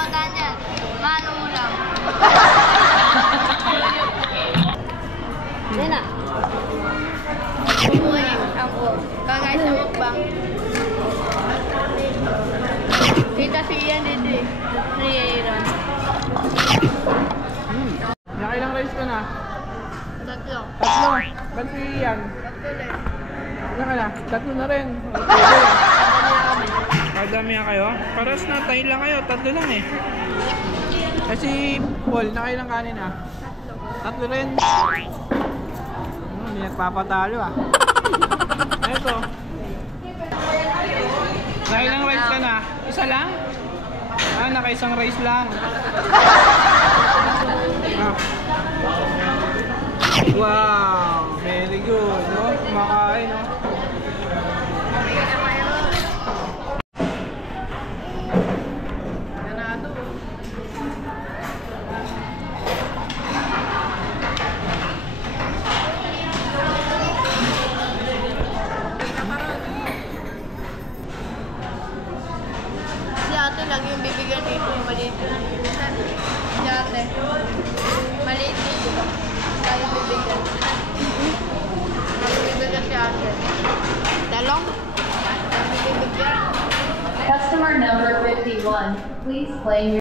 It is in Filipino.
Magkano yan? Mano ulam. Yan na. Bumuhay ako. Kagay sa mukbang. Kita si Ian dito eh. Riera. Nakailang rice ka na? Tatlo. Tatlo. Ba't si Ian? Tatlo lang. Ilan ka na? Tatlo na rin. Kadamihan kayo? Paras na, tayo lang kayo. Tatlo lang eh. Kasi Paul, nakailang kanin ah? Tatlo rin. Hindi nagpapatalo ah. Ito. Nakailang rice ka na? Isa lang? Ah, nakaisang rice lang. Ah. Wow! Very good, no? Kumakain, no? Ganado. Si ate lagi yung bibigyan dito. Maliit yun. Si ate. Maliit dito. Tayo bibigyan. Bibigyan si ate. Talong? Bibigyan. Customer number 51, please claim your